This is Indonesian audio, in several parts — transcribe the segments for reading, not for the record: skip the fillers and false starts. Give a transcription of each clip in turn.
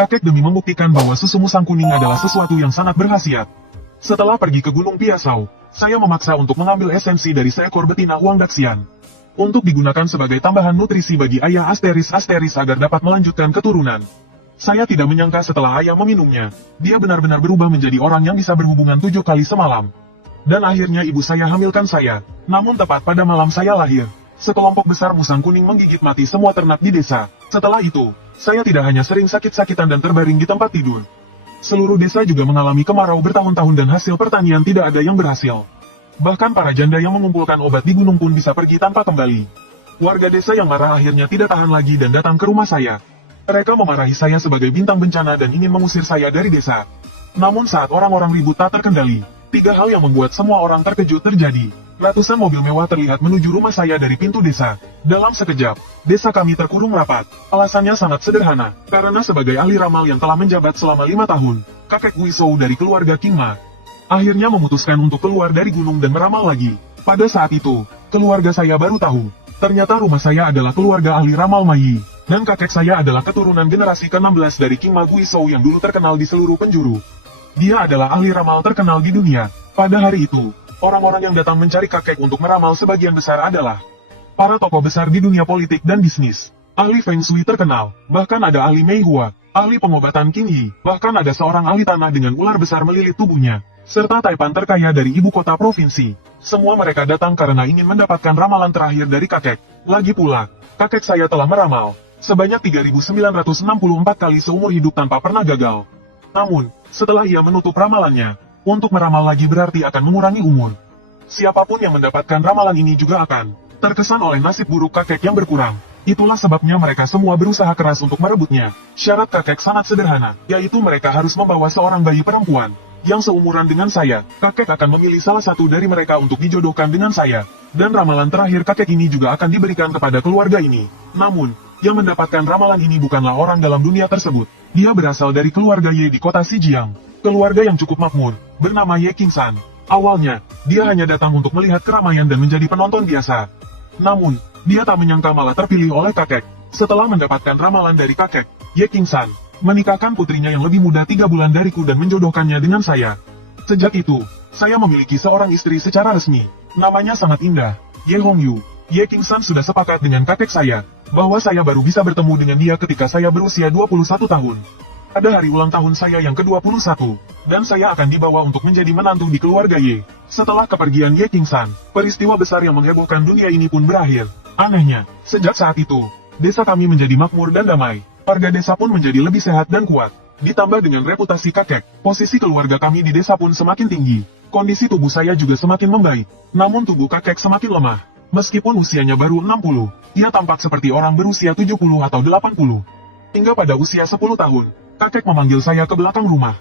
kakek demi membuktikan bahwa susu musang kuning adalah sesuatu yang sangat berkhasiat. Setelah pergi ke Gunung Piasau, saya memaksa untuk mengambil esensi dari seekor betina Huang Daxian. Untuk digunakan sebagai tambahan nutrisi bagi ayah asteris agar dapat melanjutkan keturunan. Saya tidak menyangka setelah ayah meminumnya, dia benar-benar berubah menjadi orang yang bisa berhubungan 7 kali semalam. Dan akhirnya ibu saya hamilkan saya, namun tepat pada malam saya lahir. Sekelompok besar musang kuning menggigit mati semua ternak di desa. Setelah itu, saya tidak hanya sering sakit-sakitan dan terbaring di tempat tidur. Seluruh desa juga mengalami kemarau bertahun-tahun dan hasil pertanian tidak ada yang berhasil. Bahkan para janda yang mengumpulkan obat di gunung pun bisa pergi tanpa kembali. Warga desa yang marah akhirnya tidak tahan lagi dan datang ke rumah saya. Mereka memarahi saya sebagai bintang bencana dan ingin mengusir saya dari desa. Namun saat orang-orang ribut tak terkendali, 3 hal yang membuat semua orang terkejut terjadi. Ratusan mobil mewah terlihat menuju rumah saya dari pintu desa. Dalam sekejap, desa kami terkurung rapat. Alasannya sangat sederhana, karena sebagai ahli ramal yang telah menjabat selama 5 tahun, kakek Guizhou dari keluarga King Ma akhirnya memutuskan untuk keluar dari gunung dan meramal lagi. Pada saat itu, keluarga saya baru tahu, ternyata rumah saya adalah keluarga ahli ramal Ma Yi, dan kakek saya adalah keturunan generasi ke-16 dari King Ma Guizhou yang dulu terkenal di seluruh penjuru. Dia adalah ahli ramal terkenal di dunia. Pada hari itu, orang-orang yang datang mencari kakek untuk meramal sebagian besar adalah para tokoh besar di dunia politik dan bisnis, ahli Feng Shui terkenal, bahkan ada ahli Mei Hua, ahli pengobatan Qin Yi, bahkan ada seorang ahli tanah dengan ular besar melilit tubuhnya, serta taipan terkaya dari ibu kota provinsi. Semua mereka datang karena ingin mendapatkan ramalan terakhir dari kakek. Lagi pula, kakek saya telah meramal sebanyak 3.964 kali seumur hidup tanpa pernah gagal. Namun, setelah ia menutup ramalannya, untuk meramal lagi berarti akan mengurangi umur. Siapapun yang mendapatkan ramalan ini juga akan terkesan oleh nasib buruk kakek yang berkurang. Itulah sebabnya mereka semua berusaha keras untuk merebutnya. Syarat kakek sangat sederhana, yaitu mereka harus membawa seorang bayi perempuan yang seumuran dengan saya. Kakek akan memilih salah satu dari mereka untuk dijodohkan dengan saya. Dan ramalan terakhir kakek ini juga akan diberikan kepada keluarga ini. Namun, yang mendapatkan ramalan ini bukanlah orang dalam dunia tersebut. Dia berasal dari keluarga Ye di kota Xijiang. Keluarga yang cukup makmur, bernama Ye Qingsan. Awalnya, dia hanya datang untuk melihat keramaian dan menjadi penonton biasa. Namun, dia tak menyangka malah terpilih oleh kakek. Setelah mendapatkan ramalan dari kakek, Ye Qingsan menikahkan putrinya yang lebih muda 3 bulan dariku dan menjodohkannya dengan saya. Sejak itu, saya memiliki seorang istri secara resmi. Namanya sangat indah, Ye Hongyu. Ye Qingsan sudah sepakat dengan kakek saya, bahwa saya baru bisa bertemu dengan dia ketika saya berusia 21 tahun. Pada hari ulang tahun saya yang ke-21, dan saya akan dibawa untuk menjadi menantu di keluarga Ye. Setelah kepergian Ye Qingsan, peristiwa besar yang menghebohkan dunia ini pun berakhir. Anehnya, sejak saat itu, desa kami menjadi makmur dan damai. Warga desa pun menjadi lebih sehat dan kuat. Ditambah dengan reputasi kakek, posisi keluarga kami di desa pun semakin tinggi. Kondisi tubuh saya juga semakin membaik. Namun tubuh kakek semakin lemah. Meskipun usianya baru 60, ia tampak seperti orang berusia 70 atau 80. Hingga pada usia 10 tahun, kakek memanggil saya ke belakang rumah.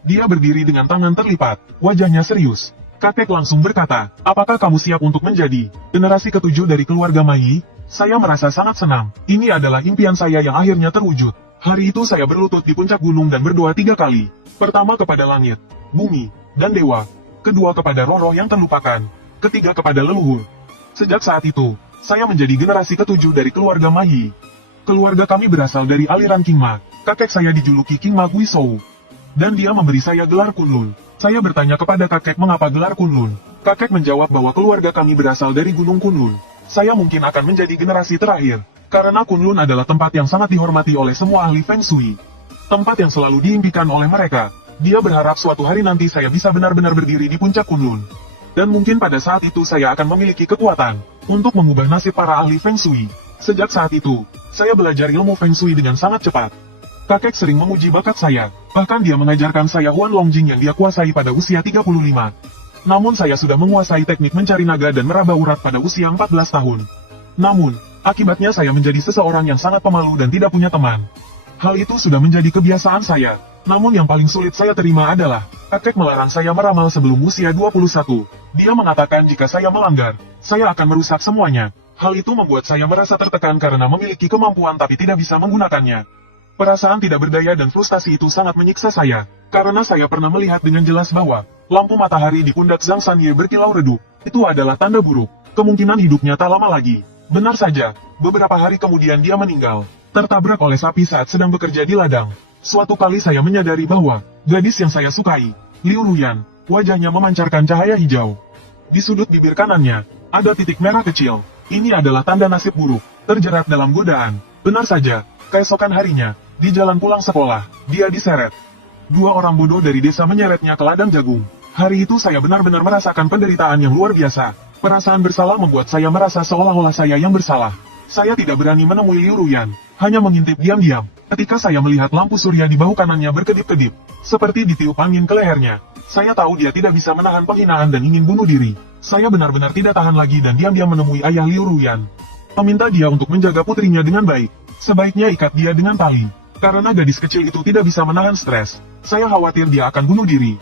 Dia berdiri dengan tangan terlipat, wajahnya serius. Kakek langsung berkata, "Apakah kamu siap untuk menjadi generasi ke-7 dari keluarga Ma Yi?" Saya merasa sangat senang. Ini adalah impian saya yang akhirnya terwujud. Hari itu saya berlutut di puncak gunung dan berdoa 3 kali. Pertama kepada langit, bumi, dan dewa. Kedua kepada roh-roh yang terlupakan. Ketiga kepada leluhur. Sejak saat itu, saya menjadi generasi ke-7 dari keluarga Ma Yi. Keluarga kami berasal dari aliran King Ma. Kakek saya dijuluki King Ma Guizhou. Dan dia memberi saya gelar Kunlun. Saya bertanya kepada kakek mengapa gelar Kunlun. Kakek menjawab bahwa keluarga kami berasal dari Gunung Kunlun. Saya mungkin akan menjadi generasi terakhir. Karena Kunlun adalah tempat yang sangat dihormati oleh semua ahli Feng Shui. Tempat yang selalu diimpikan oleh mereka. Dia berharap suatu hari nanti saya bisa benar-benar berdiri di puncak Kunlun. Dan mungkin pada saat itu saya akan memiliki kekuatan untuk mengubah nasib para ahli Feng Shui. Sejak saat itu, saya belajar ilmu Feng Shui dengan sangat cepat. Kakek sering menguji bakat saya, bahkan dia mengajarkan saya Huan Longjing yang dia kuasai pada usia 35. Namun saya sudah menguasai teknik mencari naga dan meraba urat pada usia 14 tahun. Namun, akibatnya saya menjadi seseorang yang sangat pemalu dan tidak punya teman. Hal itu sudah menjadi kebiasaan saya. Namun yang paling sulit saya terima adalah, kakek melarang saya meramal sebelum usia 21. Dia mengatakan jika saya melanggar, saya akan merusak semuanya. Hal itu membuat saya merasa tertekan karena memiliki kemampuan tapi tidak bisa menggunakannya. Perasaan tidak berdaya dan frustasi itu sangat menyiksa saya, karena saya pernah melihat dengan jelas bahwa lampu matahari di pundak Zhang Sanye berkilau redup. Itu adalah tanda buruk. Kemungkinan hidupnya tak lama lagi. Benar saja, beberapa hari kemudian dia meninggal, tertabrak oleh sapi saat sedang bekerja di ladang. Suatu kali saya menyadari bahwa gadis yang saya sukai, Liu Ruyan, wajahnya memancarkan cahaya hijau. Di sudut bibir kanannya, ada titik merah kecil. Ini adalah tanda nasib buruk, terjerat dalam godaan. Benar saja, keesokan harinya, di jalan pulang sekolah, dia diseret. Dua orang bodoh dari desa menyeretnya ke ladang jagung. Hari itu saya benar-benar merasakan penderitaan yang luar biasa. Perasaan bersalah membuat saya merasa seolah-olah saya yang bersalah. Saya tidak berani menemui Liu Ruyan, hanya mengintip diam-diam. Ketika saya melihat lampu surya di bahu kanannya berkedip-kedip, seperti ditiup angin ke lehernya, saya tahu dia tidak bisa menahan penghinaan dan ingin bunuh diri. Saya benar-benar tidak tahan lagi dan diam-diam menemui ayah Liu Ruyan. Meminta dia untuk menjaga putrinya dengan baik. Sebaiknya ikat dia dengan tali. Karena gadis kecil itu tidak bisa menahan stres, saya khawatir dia akan bunuh diri.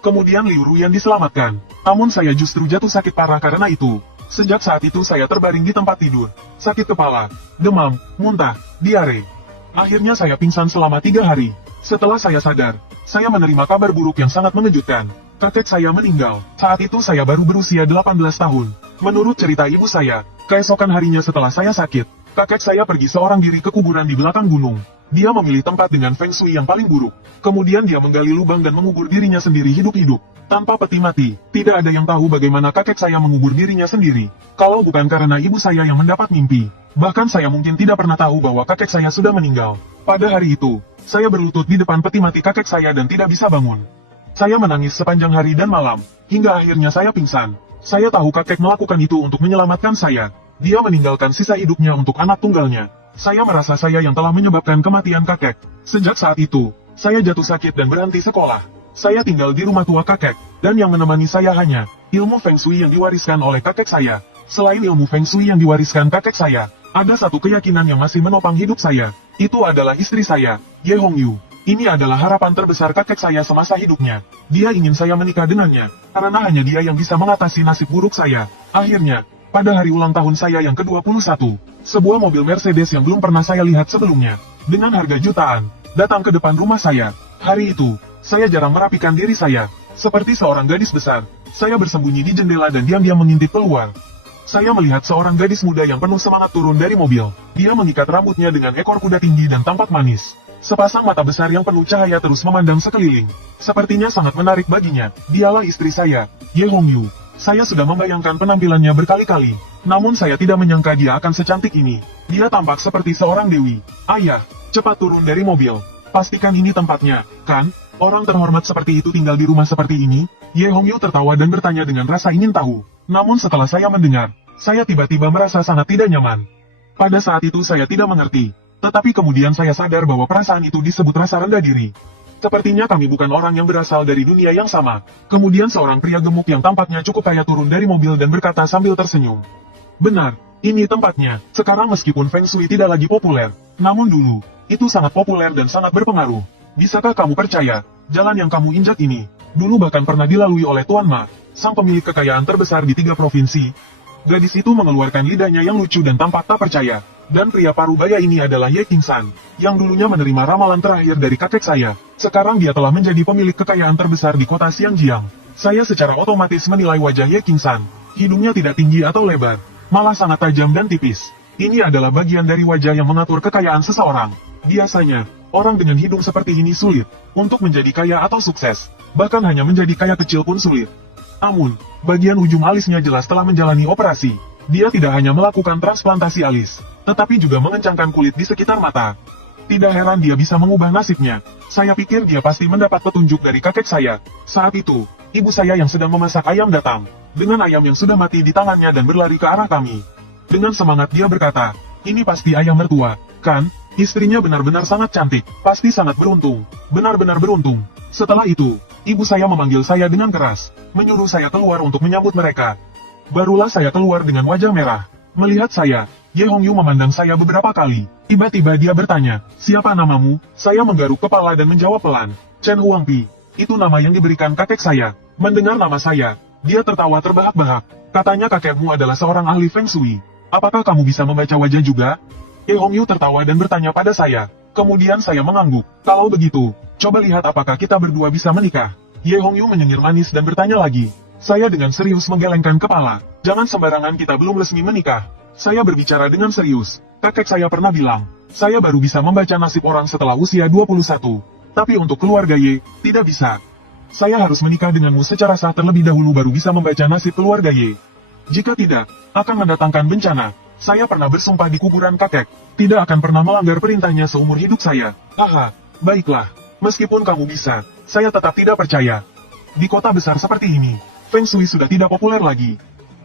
Kemudian Liu Ruyan diselamatkan. Namun saya justru jatuh sakit parah karena itu. Sejak saat itu saya terbaring di tempat tidur. Sakit kepala, demam, muntah, diare. Akhirnya saya pingsan selama 3 hari. Setelah saya sadar, saya menerima kabar buruk yang sangat mengejutkan. Kakek saya meninggal. Saat itu saya baru berusia 18 tahun. Menurut cerita ibu saya, keesokan harinya setelah saya sakit, kakek saya pergi seorang diri ke kuburan di belakang gunung. Dia memilih tempat dengan feng shui yang paling buruk. Kemudian dia menggali lubang dan mengubur dirinya sendiri hidup-hidup. Tanpa peti mati, tidak ada yang tahu bagaimana kakek saya mengubur dirinya sendiri. Kalau bukan karena ibu saya yang mendapat mimpi. Bahkan saya mungkin tidak pernah tahu bahwa kakek saya sudah meninggal. Pada hari itu, saya berlutut di depan peti mati kakek saya dan tidak bisa bangun. Saya menangis sepanjang hari dan malam, hingga akhirnya saya pingsan. Saya tahu kakek melakukan itu untuk menyelamatkan saya. Dia meninggalkan sisa hidupnya untuk anak tunggalnya. Saya merasa saya yang telah menyebabkan kematian kakek. Sejak saat itu, saya jatuh sakit dan berhenti sekolah. Saya tinggal di rumah tua kakek, dan yang menemani saya hanya ilmu Feng Shui yang diwariskan oleh kakek saya. Selain ilmu Feng Shui yang diwariskan kakek saya, ada satu keyakinan yang masih menopang hidup saya. Itu adalah istri saya, Ye Hongyu. Ini adalah harapan terbesar kakek saya semasa hidupnya. Dia ingin saya menikah dengannya, karena hanya dia yang bisa mengatasi nasib buruk saya. Akhirnya, pada hari ulang tahun saya yang ke-21, sebuah mobil Mercedes yang belum pernah saya lihat sebelumnya, dengan harga jutaan, datang ke depan rumah saya. Hari itu, saya jarang merapikan diri saya. Seperti seorang gadis besar, saya bersembunyi di jendela dan diam-diam mengintip keluar. Saya melihat seorang gadis muda yang penuh semangat turun dari mobil. Dia mengikat rambutnya dengan ekor kuda tinggi dan tampak manis. Sepasang mata besar yang penuh cahaya terus memandang sekeliling. Sepertinya sangat menarik baginya. Dialah istri saya, Ye Hongyu. Saya sudah membayangkan penampilannya berkali-kali. Namun saya tidak menyangka dia akan secantik ini. Dia tampak seperti seorang dewi. Ayah, cepat turun dari mobil. Pastikan ini tempatnya, kan? Orang terhormat seperti itu tinggal di rumah seperti ini? Ye Hongyu tertawa dan bertanya dengan rasa ingin tahu. Namun setelah saya mendengar, saya tiba-tiba merasa sangat tidak nyaman. Pada saat itu saya tidak mengerti. Tetapi kemudian saya sadar bahwa perasaan itu disebut rasa rendah diri. Sepertinya kami bukan orang yang berasal dari dunia yang sama. Kemudian seorang pria gemuk yang tampaknya cukup kaya turun dari mobil dan berkata sambil tersenyum. Benar, ini tempatnya. Sekarang meskipun Feng Shui tidak lagi populer, namun dulu, itu sangat populer dan sangat berpengaruh. Bisakah kamu percaya, jalan yang kamu injak ini, dulu bahkan pernah dilalui oleh Tuan Ma, sang pemilik kekayaan terbesar di 3 provinsi. Gadis itu mengeluarkan lidahnya yang lucu dan tampak tak percaya. Dan pria parubaya ini adalah Ye Qingsan, yang dulunya menerima ramalan terakhir dari kakek saya. Sekarang dia telah menjadi pemilik kekayaan terbesar di kota Xiangjiang. Saya secara otomatis menilai wajah Ye Qingsan. Hidungnya tidak tinggi atau lebar, malah sangat tajam dan tipis. Ini adalah bagian dari wajah yang mengatur kekayaan seseorang. Biasanya, orang dengan hidung seperti ini sulit untuk menjadi kaya atau sukses. Bahkan hanya menjadi kaya kecil pun sulit. Namun, bagian ujung alisnya jelas telah menjalani operasi. Dia tidak hanya melakukan transplantasi alis, tetapi juga mengencangkan kulit di sekitar mata. Tidak heran dia bisa mengubah nasibnya. Saya pikir dia pasti mendapat petunjuk dari kakek saya. Saat itu, ibu saya yang sedang memasak ayam datang, dengan ayam yang sudah mati di tangannya dan berlari ke arah kami. Dengan semangat dia berkata, ini pasti ayam mertua, kan? Istrinya benar-benar sangat cantik, pasti sangat beruntung, benar-benar beruntung. Setelah itu, ibu saya memanggil saya dengan keras, menyuruh saya keluar untuk menyambut mereka. Barulah saya keluar dengan wajah merah. Melihat saya, Ye Hongyu memandang saya beberapa kali. Tiba-tiba dia bertanya, siapa namamu? Saya menggaruk kepala dan menjawab pelan, Chen Huangpi. Itu nama yang diberikan kakek saya. Mendengar nama saya, dia tertawa terbahak-bahak. Katanya kakekmu adalah seorang ahli Feng Shui. Apakah kamu bisa membaca wajah juga? Ye Hongyu tertawa dan bertanya pada saya. Kemudian saya mengangguk. Kalau begitu, coba lihat apakah kita berdua bisa menikah. Ye Hongyu menyengir manis dan bertanya lagi. Saya dengan serius menggelengkan kepala. Jangan sembarangan, kita belum resmi menikah. Saya berbicara dengan serius. Kakek saya pernah bilang, Saya baru bisa membaca nasib orang setelah usia 21. Tapi untuk keluarga Ye, tidak bisa. Saya harus menikah denganmu secara sah terlebih dahulu baru bisa membaca nasib keluarga Ye. Jika tidak, akan mendatangkan bencana. Saya pernah bersumpah di kuburan kakek, tidak akan pernah melanggar perintahnya seumur hidup saya. Haha, baiklah. Meskipun kamu bisa, saya tetap tidak percaya. Di kota besar seperti ini, Feng Shui sudah tidak populer lagi.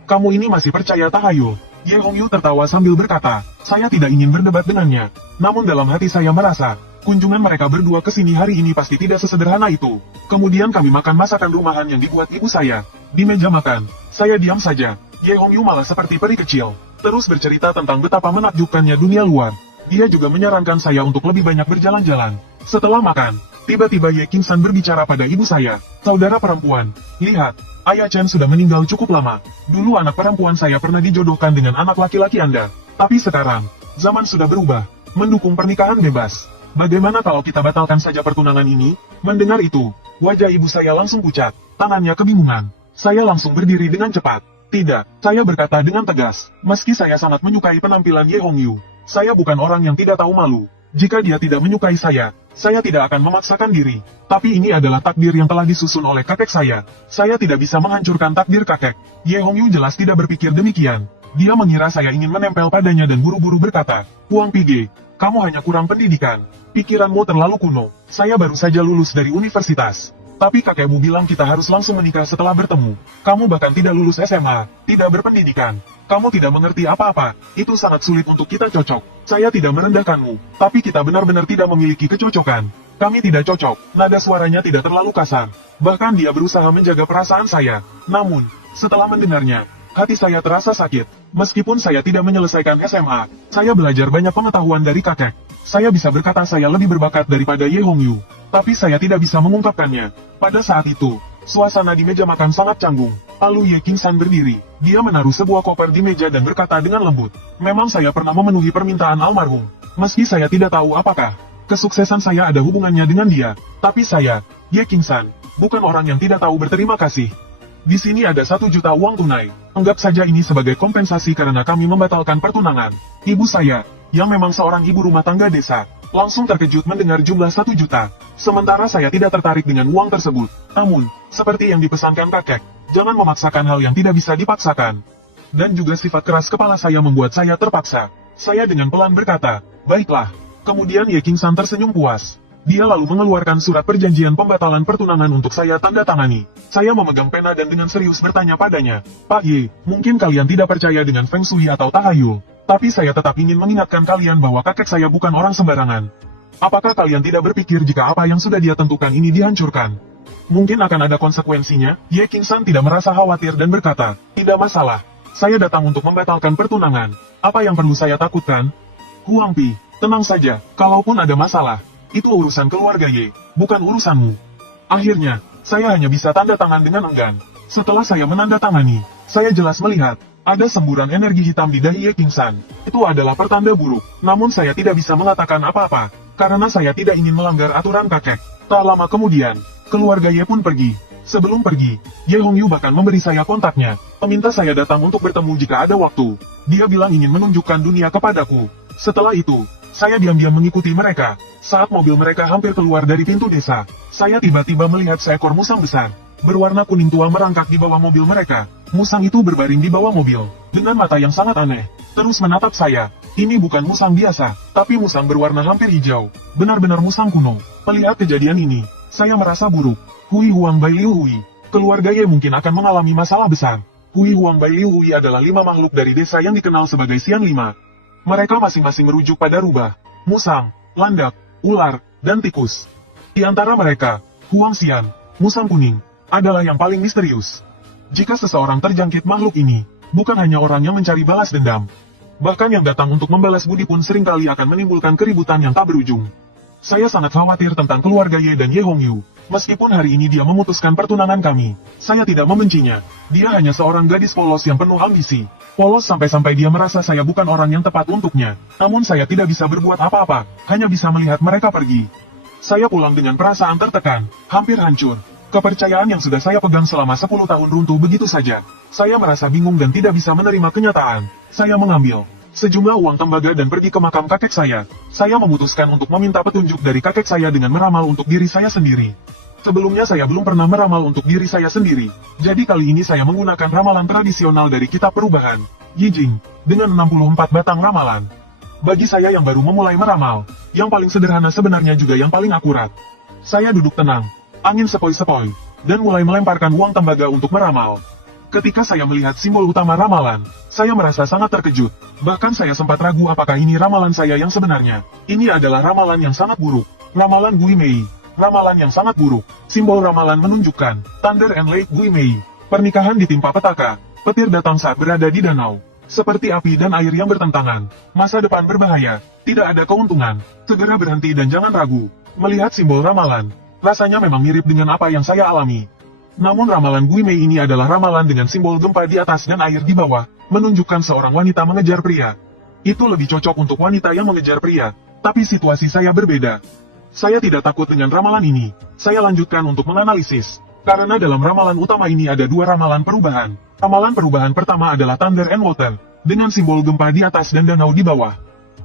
Kamu ini masih percaya tahayul? Ye Hongyu tertawa sambil berkata, saya tidak ingin berdebat dengannya. Namun dalam hati saya merasa, kunjungan mereka berdua ke sini hari ini pasti tidak sesederhana itu. Kemudian kami makan masakan rumahan yang dibuat ibu saya. Di meja makan, saya diam saja. Ye Hongyu malah seperti peri kecil, terus bercerita tentang betapa menakjubkannya dunia luar. Dia juga menyarankan saya untuk lebih banyak berjalan-jalan. Setelah makan, tiba-tiba Ye King-san berbicara pada ibu saya, saudara perempuan, lihat, Ayah Chen sudah meninggal cukup lama. Dulu anak perempuan saya pernah dijodohkan dengan anak laki-laki Anda. Tapi sekarang, zaman sudah berubah, mendukung pernikahan bebas. Bagaimana kalau kita batalkan saja pertunangan ini? Mendengar itu, wajah ibu saya langsung pucat, tangannya kebingungan. Saya langsung berdiri dengan cepat. Tidak, saya berkata dengan tegas, meski saya sangat menyukai penampilan Ye Hongyu. Saya bukan orang yang tidak tahu malu. Jika dia tidak menyukai saya tidak akan memaksakan diri. Tapi ini adalah takdir yang telah disusun oleh kakek saya. Saya tidak bisa menghancurkan takdir kakek. Ye Hongyu jelas tidak berpikir demikian. Dia mengira saya ingin menempel padanya dan buru-buru berkata, Huang Pige, kamu hanya kurang pendidikan. Pikiranmu terlalu kuno. Saya baru saja lulus dari universitas. Tapi kakekmu bilang kita harus langsung menikah setelah bertemu. Kamu bahkan tidak lulus SMA, tidak berpendidikan. Kamu tidak mengerti apa-apa, itu sangat sulit untuk kita cocok. Saya tidak merendahkanmu, tapi kita benar-benar tidak memiliki kecocokan. Kami tidak cocok, nada suaranya tidak terlalu kasar. Bahkan dia berusaha menjaga perasaan saya. Namun, setelah mendengarnya, hati saya terasa sakit. Meskipun saya tidak menyelesaikan SMA, saya belajar banyak pengetahuan dari kakek. Saya bisa berkata saya lebih berbakat daripada Ye Hongyu. Tapi saya tidak bisa mengungkapkannya. Pada saat itu, suasana di meja makan sangat canggung. Lalu Ye King-san berdiri. Dia menaruh sebuah koper di meja dan berkata dengan lembut, memang saya pernah memenuhi permintaan almarhum. Meski saya tidak tahu apakah kesuksesan saya ada hubungannya dengan dia. Tapi saya, Ye King-san, bukan orang yang tidak tahu berterima kasih. Di sini ada 1 juta uang tunai. Anggap saja ini sebagai kompensasi karena kami membatalkan pertunangan. Ibu saya, yang memang seorang ibu rumah tangga desa, langsung terkejut mendengar jumlah 1 juta. Sementara saya tidak tertarik dengan uang tersebut. Namun, seperti yang dipesankan kakek, jangan memaksakan hal yang tidak bisa dipaksakan. Dan juga sifat keras kepala saya membuat saya terpaksa. Saya dengan pelan berkata, baiklah. Kemudian Ye King-san tersenyum puas. Dia lalu mengeluarkan surat perjanjian pembatalan pertunangan untuk saya tanda tangani. Saya memegang pena dan dengan serius bertanya padanya, Pak Ye, mungkin kalian tidak percaya dengan Feng Shui atau tahayul. Tapi saya tetap ingin mengingatkan kalian bahwa kakek saya bukan orang sembarangan. Apakah kalian tidak berpikir jika apa yang sudah dia tentukan ini dihancurkan? Mungkin akan ada konsekuensinya? Ye King-san tidak merasa khawatir dan berkata, tidak masalah. Saya datang untuk membatalkan pertunangan. Apa yang perlu saya takutkan? Huang Pi, tenang saja, kalaupun ada masalah, itu urusan keluarga Ye, bukan urusanmu. Akhirnya, saya hanya bisa tanda tangan dengan enggan. Setelah saya menandatangani, saya jelas melihat, ada semburan energi hitam di dahi Ye King-san. Itu adalah pertanda buruk, namun saya tidak bisa mengatakan apa-apa, karena saya tidak ingin melanggar aturan kakek. Tak lama kemudian, keluarga Ye pun pergi. Sebelum pergi, Ye Hongyu bahkan memberi saya kontaknya, meminta saya datang untuk bertemu jika ada waktu. Dia bilang ingin menunjukkan dunia kepadaku. Setelah itu, saya diam-diam mengikuti mereka. Saat mobil mereka hampir keluar dari pintu desa, saya tiba-tiba melihat seekor musang besar, berwarna kuning tua merangkak di bawah mobil mereka. Musang itu berbaring di bawah mobil, dengan mata yang sangat aneh, terus menatap saya. Ini bukan musang biasa, tapi musang berwarna hampir hijau, benar-benar musang kuno. Melihat kejadian ini, saya merasa buruk. Hui Huang Bai Liu Hui, keluarga Ye mungkin akan mengalami masalah besar. Hui Huang Bai Liu Hui adalah 5 makhluk dari desa yang dikenal sebagai Xian 5. Mereka masing-masing merujuk pada rubah, musang, landak, ular, dan tikus. Di antara mereka, Huang Xian, musang kuning, adalah yang paling misterius. Jika seseorang terjangkit makhluk ini, bukan hanya orang yang mencari balas dendam. Bahkan yang datang untuk membalas budi pun seringkali akan menimbulkan keributan yang tak berujung. Saya sangat khawatir tentang keluarga Ye dan Ye Hongyu. Meskipun hari ini dia memutuskan pertunangan kami, saya tidak membencinya. Dia hanya seorang gadis polos yang penuh ambisi. Polos sampai-sampai dia merasa saya bukan orang yang tepat untuknya. Namun saya tidak bisa berbuat apa-apa, hanya bisa melihat mereka pergi. Saya pulang dengan perasaan tertekan, hampir hancur. Kepercayaan yang sudah saya pegang selama 10 tahun runtuh begitu saja. Saya merasa bingung dan tidak bisa menerima kenyataan. Saya mengambil sejumlah uang tembaga dan pergi ke makam kakek saya. Saya memutuskan untuk meminta petunjuk dari kakek saya dengan meramal untuk diri saya sendiri. Sebelumnya saya belum pernah meramal untuk diri saya sendiri, jadi kali ini saya menggunakan ramalan tradisional dari Kitab Perubahan, Yijing, dengan 64 batang ramalan. Bagi saya yang baru memulai meramal, yang paling sederhana sebenarnya juga yang paling akurat. Saya duduk tenang, angin sepoi-sepoi, dan mulai melemparkan uang tembaga untuk meramal. Ketika saya melihat simbol utama ramalan, saya merasa sangat terkejut. Bahkan saya sempat ragu apakah ini ramalan saya yang sebenarnya. Ini adalah ramalan yang sangat buruk. Ramalan Gui Mei. Ramalan yang sangat buruk. Simbol ramalan menunjukkan, Thunder and Lake Gui Mei. Pernikahan ditimpa petaka. Petir datang saat berada di danau. Seperti api dan air yang bertentangan. Masa depan berbahaya. Tidak ada keuntungan. Segera berhenti dan jangan ragu. Melihat simbol ramalan, rasanya memang mirip dengan apa yang saya alami. Namun ramalan Gui Mei ini adalah ramalan dengan simbol gempa di atas dan air di bawah, menunjukkan seorang wanita mengejar pria. Itu lebih cocok untuk wanita yang mengejar pria, tapi situasi saya berbeda. Saya tidak takut dengan ramalan ini. Saya lanjutkan untuk menganalisis. Karena dalam ramalan utama ini ada dua ramalan perubahan. Ramalan perubahan pertama adalah Thunder and Water, dengan simbol gempa di atas dan danau di bawah.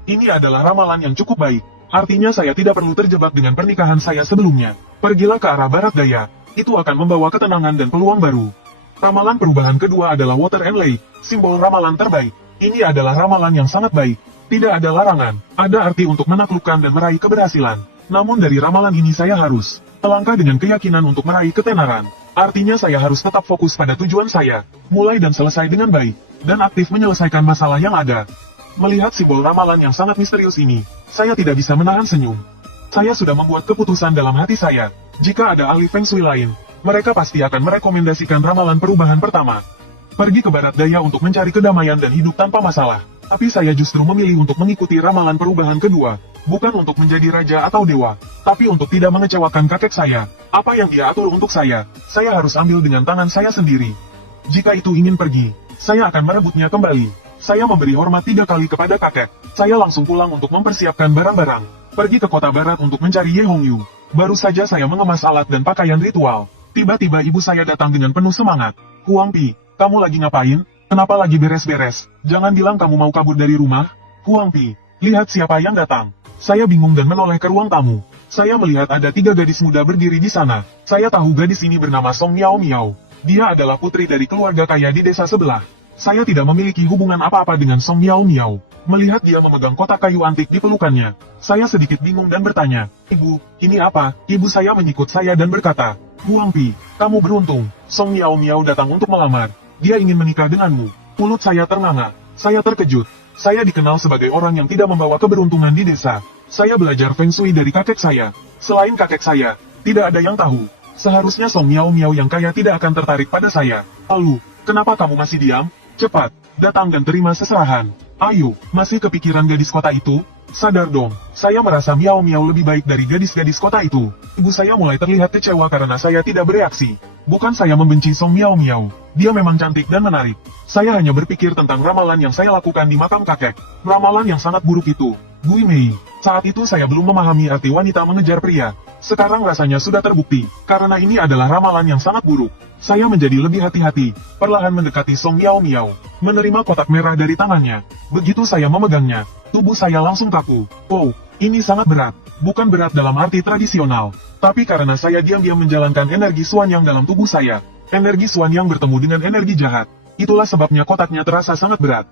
Ini adalah ramalan yang cukup baik. Artinya saya tidak perlu terjebak dengan pernikahan saya sebelumnya. Pergilah ke arah barat daya. Itu akan membawa ketenangan dan peluang baru. Ramalan perubahan kedua adalah Water and Lake, simbol ramalan terbaik. Ini adalah ramalan yang sangat baik. Tidak ada larangan, ada arti untuk menaklukkan dan meraih keberhasilan. Namun dari ramalan ini saya harus melangkah dengan keyakinan untuk meraih ketenaran. Artinya saya harus tetap fokus pada tujuan saya, mulai dan selesai dengan baik, dan aktif menyelesaikan masalah yang ada. Melihat simbol ramalan yang sangat misterius ini, saya tidak bisa menahan senyum. Saya sudah membuat keputusan dalam hati saya. Jika ada ahli Feng Shui lain, mereka pasti akan merekomendasikan ramalan perubahan pertama. Pergi ke barat daya untuk mencari kedamaian dan hidup tanpa masalah. Tapi saya justru memilih untuk mengikuti ramalan perubahan kedua. Bukan untuk menjadi raja atau dewa, tapi untuk tidak mengecewakan kakek saya. Apa yang dia atur untuk saya harus ambil dengan tangan saya sendiri. Jika itu ingin pergi, saya akan merebutnya kembali. Saya memberi hormat 3 kali kepada kakek. Saya langsung pulang untuk mempersiapkan barang-barang. Pergi ke kota barat untuk mencari Ye Hongyu. Baru saja saya mengemas alat dan pakaian ritual. Tiba-tiba ibu saya datang dengan penuh semangat. Huang Pi, kamu lagi ngapain? Kenapa lagi beres-beres? Jangan bilang kamu mau kabur dari rumah. Huang Pi, lihat siapa yang datang. Saya bingung dan menoleh ke ruang tamu. Saya melihat ada 3 gadis muda berdiri di sana. Saya tahu gadis ini bernama Song Miao Miao. Dia adalah putri dari keluarga kaya di desa sebelah. Saya tidak memiliki hubungan apa-apa dengan Song Miao Miao. Melihat dia memegang kotak kayu antik di pelukannya, saya sedikit bingung dan bertanya, "Ibu, ini apa?" Ibu saya menyikut saya dan berkata, "Huang Pi, kamu beruntung. Song Miao Miao datang untuk melamar. Dia ingin menikah denganmu." Mulut saya ternganga. Saya terkejut. Saya dikenal sebagai orang yang tidak membawa keberuntungan di desa. Saya belajar Feng Shui dari kakek saya. Selain kakek saya, tidak ada yang tahu. Seharusnya Song Miao Miao yang kaya tidak akan tertarik pada saya. Lalu, kenapa kamu masih diam? Cepat, datang dan terima seserahan. Ayo, masih kepikiran gadis kota itu? Sadar dong, saya merasa Miao Miao lebih baik dari gadis-gadis kota itu. Ibu saya mulai terlihat kecewa karena saya tidak bereaksi. Bukan saya membenci Song Miao Miao. Dia memang cantik dan menarik. Saya hanya berpikir tentang ramalan yang saya lakukan di makam kakek. Ramalan yang sangat buruk itu. Gui Mei. Saat itu saya belum memahami arti wanita mengejar pria. Sekarang rasanya sudah terbukti, karena ini adalah ramalan yang sangat buruk. Saya menjadi lebih hati-hati, perlahan mendekati Song Miao Miao, menerima kotak merah dari tangannya. Begitu saya memegangnya, tubuh saya langsung kaku. Oh, ini sangat berat. Bukan berat dalam arti tradisional, tapi karena saya diam-diam menjalankan energi Xuan yang dalam tubuh saya. Energi Xuan yang bertemu dengan energi jahat. Itulah sebabnya kotaknya terasa sangat berat.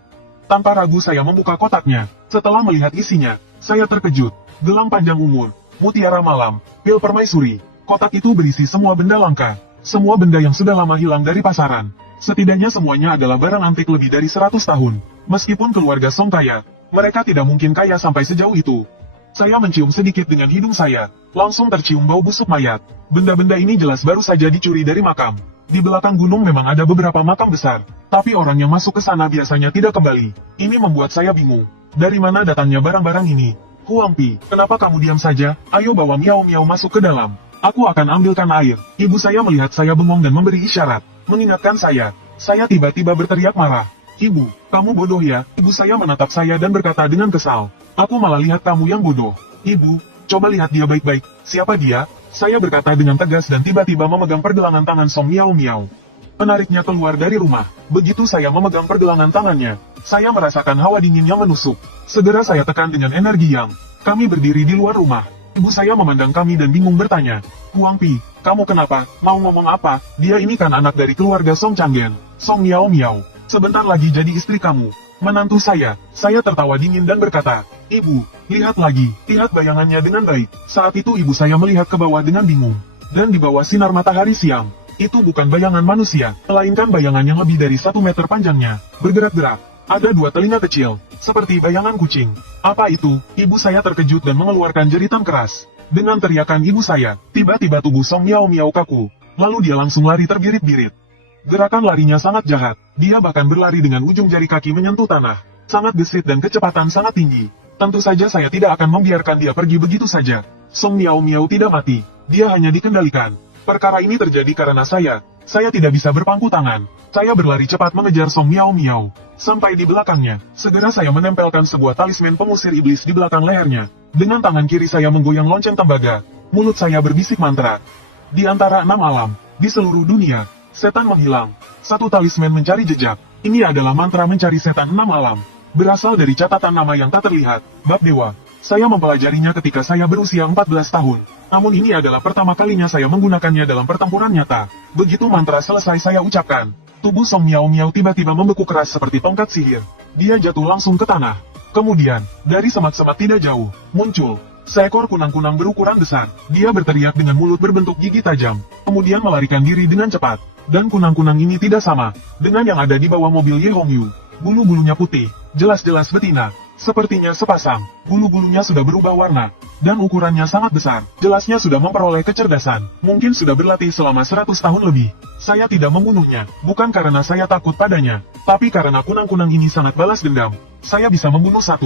Tanpa ragu saya membuka kotaknya. Setelah melihat isinya, saya terkejut. Gelang panjang umur, mutiara malam, pil permaisuri. Kotak itu berisi semua benda langka. Semua benda yang sudah lama hilang dari pasaran. Setidaknya semuanya adalah barang antik lebih dari 100 tahun. Meskipun keluarga Song kaya, mereka tidak mungkin kaya sampai sejauh itu. Saya mencium sedikit dengan hidung saya. Langsung tercium bau busuk mayat. Benda-benda ini jelas baru saja dicuri dari makam. Di belakang gunung memang ada beberapa makam besar, tapi orang yang masuk ke sana biasanya tidak kembali. Ini membuat saya bingung. Dari mana datangnya barang-barang ini? Huang Pi, kenapa kamu diam saja? Ayo bawa Miao Miao masuk ke dalam. Aku akan ambilkan air. Ibu saya melihat saya bengong dan memberi isyarat, mengingatkan saya. Saya tiba-tiba berteriak marah. Ibu, kamu bodoh ya? Ibu saya menatap saya dan berkata dengan kesal. Aku malah lihat kamu yang bodoh. Ibu, coba lihat dia baik-baik. Siapa dia? Saya berkata dengan tegas dan tiba-tiba memegang pergelangan tangan Song Miao Miao. Menariknya keluar dari rumah. Begitu saya memegang pergelangan tangannya, Saya merasakan hawa dingin yang menusuk. Segera saya tekan dengan energi yang. Kami berdiri di luar rumah. Ibu saya memandang kami dan bingung bertanya, Huang Pi, kamu kenapa? Mau ngomong apa? Dia ini kan anak dari keluarga Song Changgen, Song Miao Miao. Sebentar lagi jadi istri kamu. Menantu saya tertawa dingin dan berkata, Ibu, lihat lagi, lihat bayangannya dengan baik. Saat itu ibu saya melihat ke bawah dengan bingung. Dan di bawah sinar matahari siang, itu bukan bayangan manusia, melainkan bayangan yang lebih dari 1 meter panjangnya, bergerak-gerak. Ada 2 telinga kecil, seperti bayangan kucing. Apa itu? Ibu saya terkejut dan mengeluarkan jeritan keras. Dengan teriakan ibu saya, tiba-tiba tubuh Song Miao Miao kaku. Lalu dia langsung lari terbirit-birit. Gerakan larinya sangat jahat. Dia bahkan berlari dengan ujung jari kaki menyentuh tanah. Sangat gesit dan kecepatan sangat tinggi. Tentu saja saya tidak akan membiarkan dia pergi begitu saja. Song Miao Miao tidak mati. Dia hanya dikendalikan. Perkara ini terjadi karena saya tidak bisa berpangku tangan. Saya berlari cepat mengejar Song Miao Miao. Sampai di belakangnya, segera saya menempelkan sebuah talisman pengusir iblis di belakang lehernya. Dengan tangan kiri saya menggoyang lonceng tembaga. Mulut saya berbisik mantra. Di antara 6 alam, di seluruh dunia, setan menghilang. 1 talisman mencari jejak. Ini adalah mantra mencari setan 6 alam. Berasal dari catatan nama yang tak terlihat, Bab Dewa. Saya mempelajarinya ketika saya berusia 14 tahun. Namun ini adalah pertama kalinya saya menggunakannya dalam pertempuran nyata. Begitu mantra selesai saya ucapkan, tubuh Song Miao Miao tiba-tiba membeku keras seperti tongkat sihir. Dia jatuh langsung ke tanah. Kemudian, dari semak-semak tidak jauh, muncul seekor kunang-kunang berukuran besar. Dia berteriak dengan mulut berbentuk gigi tajam, kemudian melarikan diri dengan cepat. Dan kunang-kunang ini tidak sama dengan yang ada di bawah mobil Ye Hongyu. Bulu-bulunya putih, jelas-jelas betina. Sepertinya sepasang, bulu-bulunya sudah berubah warna, dan ukurannya sangat besar. Jelasnya sudah memperoleh kecerdasan, mungkin sudah berlatih selama 100 tahun lebih. Saya tidak membunuhnya, bukan karena saya takut padanya, tapi karena kunang-kunang ini sangat balas dendam. Saya bisa membunuh 1,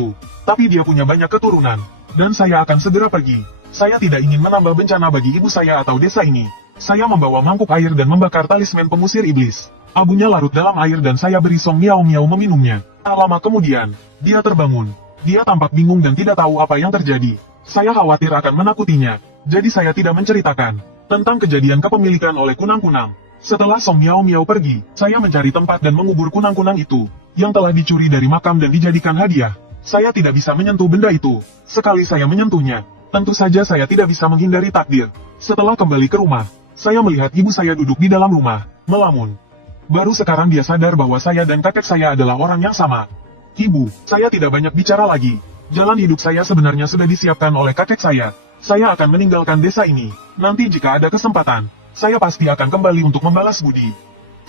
tapi dia punya banyak keturunan, dan saya akan segera pergi. Saya tidak ingin menambah bencana bagi ibu saya atau desa ini. Saya membawa mangkuk air dan membakar talisman pengusir iblis. Abunya larut dalam air dan saya beri Song Miao Miao meminumnya. Tak lama kemudian, dia terbangun. Dia tampak bingung dan tidak tahu apa yang terjadi. Saya khawatir akan menakutinya, jadi saya tidak menceritakan tentang kejadian kepemilikan oleh kunang-kunang. Setelah Song Miao Miao pergi, saya mencari tempat dan mengubur kunang-kunang itu, yang telah dicuri dari makam dan dijadikan hadiah. Saya tidak bisa menyentuh benda itu. Sekali saya menyentuhnya, tentu saja saya tidak bisa menghindari takdir. Setelah kembali ke rumah, saya melihat ibu saya duduk di dalam rumah, melamun. Baru sekarang dia sadar bahwa saya dan kakek saya adalah orang yang sama. Ibu, saya tidak banyak bicara lagi. Jalan hidup saya sebenarnya sudah disiapkan oleh kakek saya. Saya akan meninggalkan desa ini. Nanti jika ada kesempatan, saya pasti akan kembali untuk membalas budi.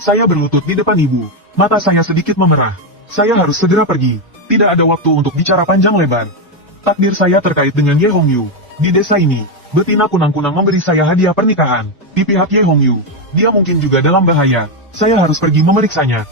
Saya berlutut di depan ibu. Mata saya sedikit memerah. Saya harus segera pergi. Tidak ada waktu untuk bicara panjang lebar. Takdir saya terkait dengan Ye Hongyu. Di desa ini, betina kunang-kunang memberi saya hadiah pernikahan. Di pihak Ye Hongyu, dia mungkin juga dalam bahaya. Saya harus pergi memeriksanya.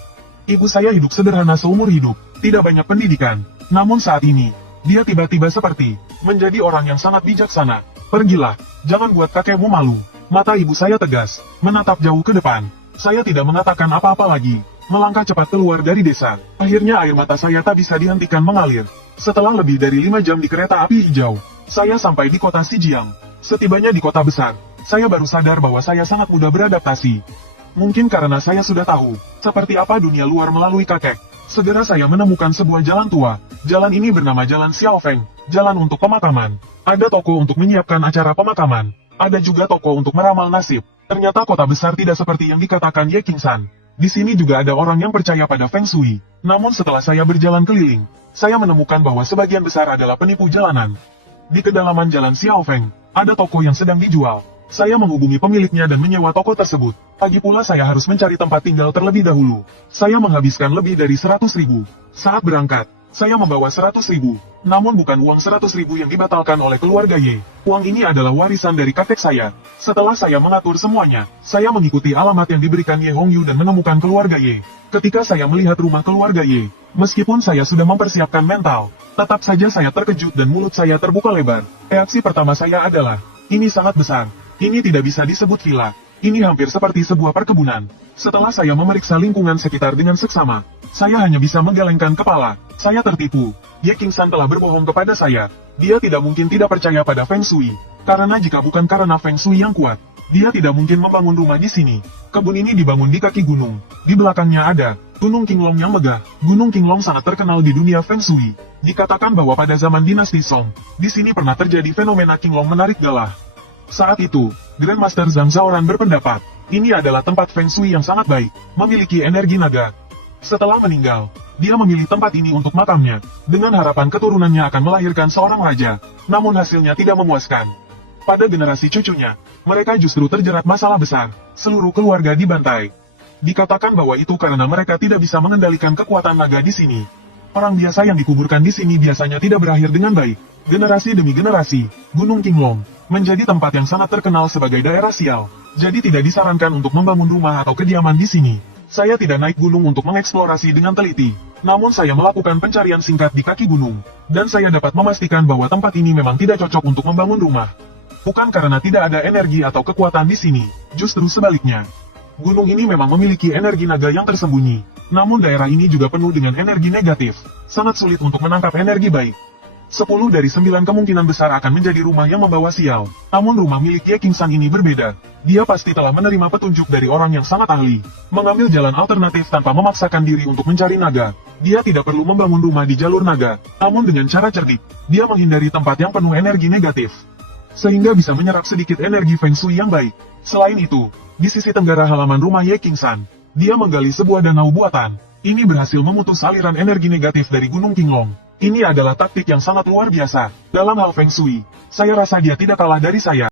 Ibu saya hidup sederhana seumur hidup, tidak banyak pendidikan. Namun saat ini, dia tiba-tiba seperti menjadi orang yang sangat bijaksana. Pergilah, jangan buat kakekmu malu. Mata ibu saya tegas, menatap jauh ke depan. Saya tidak mengatakan apa-apa lagi. Melangkah cepat keluar dari desa. Akhirnya air mata saya tak bisa dihentikan mengalir. Setelah lebih dari 5 jam di kereta api hijau, saya sampai di kota Xijiang. Setibanya di kota besar, saya baru sadar bahwa saya sangat mudah beradaptasi. Mungkin karena saya sudah tahu, seperti apa dunia luar melalui kakek. Segera saya menemukan sebuah jalan tua. Jalan ini bernama Jalan Xiaofeng, jalan untuk pemakaman. Ada toko untuk menyiapkan acara pemakaman. Ada juga toko untuk meramal nasib. Ternyata kota besar tidak seperti yang dikatakan Ye Qingsan. Di sini juga ada orang yang percaya pada Feng Shui. Namun setelah saya berjalan keliling, saya menemukan bahwa sebagian besar adalah penipu jalanan. Di kedalaman Jalan Xiaofeng, ada toko yang sedang dijual. Saya menghubungi pemiliknya dan menyewa toko tersebut. Pagi pula saya harus mencari tempat tinggal terlebih dahulu. Saya menghabiskan lebih dari 100.000. Saat berangkat, saya membawa 100.000. Namun bukan uang 100.000 yang dibatalkan oleh keluarga Ye. Uang ini adalah warisan dari kakek saya. Setelah saya mengatur semuanya, saya mengikuti alamat yang diberikan Ye Hongyu dan menemukan keluarga Ye. Ketika saya melihat rumah keluarga Ye, meskipun saya sudah mempersiapkan mental, tetap saja saya terkejut dan mulut saya terbuka lebar. Reaksi pertama saya adalah, ini sangat besar. Ini tidak bisa disebut villa. Ini hampir seperti sebuah perkebunan. Setelah saya memeriksa lingkungan sekitar dengan seksama, saya hanya bisa menggelengkan kepala. Saya tertipu. Ye Qingsan telah berbohong kepada saya. Dia tidak mungkin tidak percaya pada Feng Shui. Karena jika bukan karena Feng Shui yang kuat, dia tidak mungkin membangun rumah di sini. Kebun ini dibangun di kaki gunung. Di belakangnya ada Gunung Qinglong yang megah. Gunung Qinglong sangat terkenal di dunia Feng Shui. Dikatakan bahwa pada zaman dinasti Song, di sini pernah terjadi fenomena Qinglong menarik galah. Saat itu, Grandmaster Zhang Zhaoran berpendapat, ini adalah tempat Feng Shui yang sangat baik, memiliki energi naga. Setelah meninggal, dia memilih tempat ini untuk makamnya, dengan harapan keturunannya akan melahirkan seorang raja. Namun hasilnya tidak memuaskan. Pada generasi cucunya, mereka justru terjerat masalah besar, seluruh keluarga dibantai. Dikatakan bahwa itu karena mereka tidak bisa mengendalikan kekuatan naga di sini. Orang biasa yang dikuburkan di sini biasanya tidak berakhir dengan baik. Generasi demi generasi, Gunung Qinglong menjadi tempat yang sangat terkenal sebagai daerah sial. Jadi tidak disarankan untuk membangun rumah atau kediaman di sini. Saya tidak naik gunung untuk mengeksplorasi dengan teliti. Namun saya melakukan pencarian singkat di kaki gunung. Dan saya dapat memastikan bahwa tempat ini memang tidak cocok untuk membangun rumah. Bukan karena tidak ada energi atau kekuatan di sini, justru sebaliknya. Gunung ini memang memiliki energi naga yang tersembunyi. Namun daerah ini juga penuh dengan energi negatif. Sangat sulit untuk menangkap energi baik. 10 dari 9 kemungkinan besar akan menjadi rumah yang membawa sial. Namun rumah milik Ye King San ini berbeda. Dia pasti telah menerima petunjuk dari orang yang sangat ahli. Mengambil jalan alternatif tanpa memaksakan diri untuk mencari naga. Dia tidak perlu membangun rumah di jalur naga. Namun dengan cara cerdik, dia menghindari tempat yang penuh energi negatif. Sehingga bisa menyerap sedikit energi Feng Shui yang baik. Selain itu, di sisi tenggara halaman rumah Ye King San, dia menggali sebuah danau buatan. Ini berhasil memutus aliran energi negatif dari Gunung Qinglong. Ini adalah taktik yang sangat luar biasa. Dalam hal Feng Shui, saya rasa dia tidak kalah dari saya.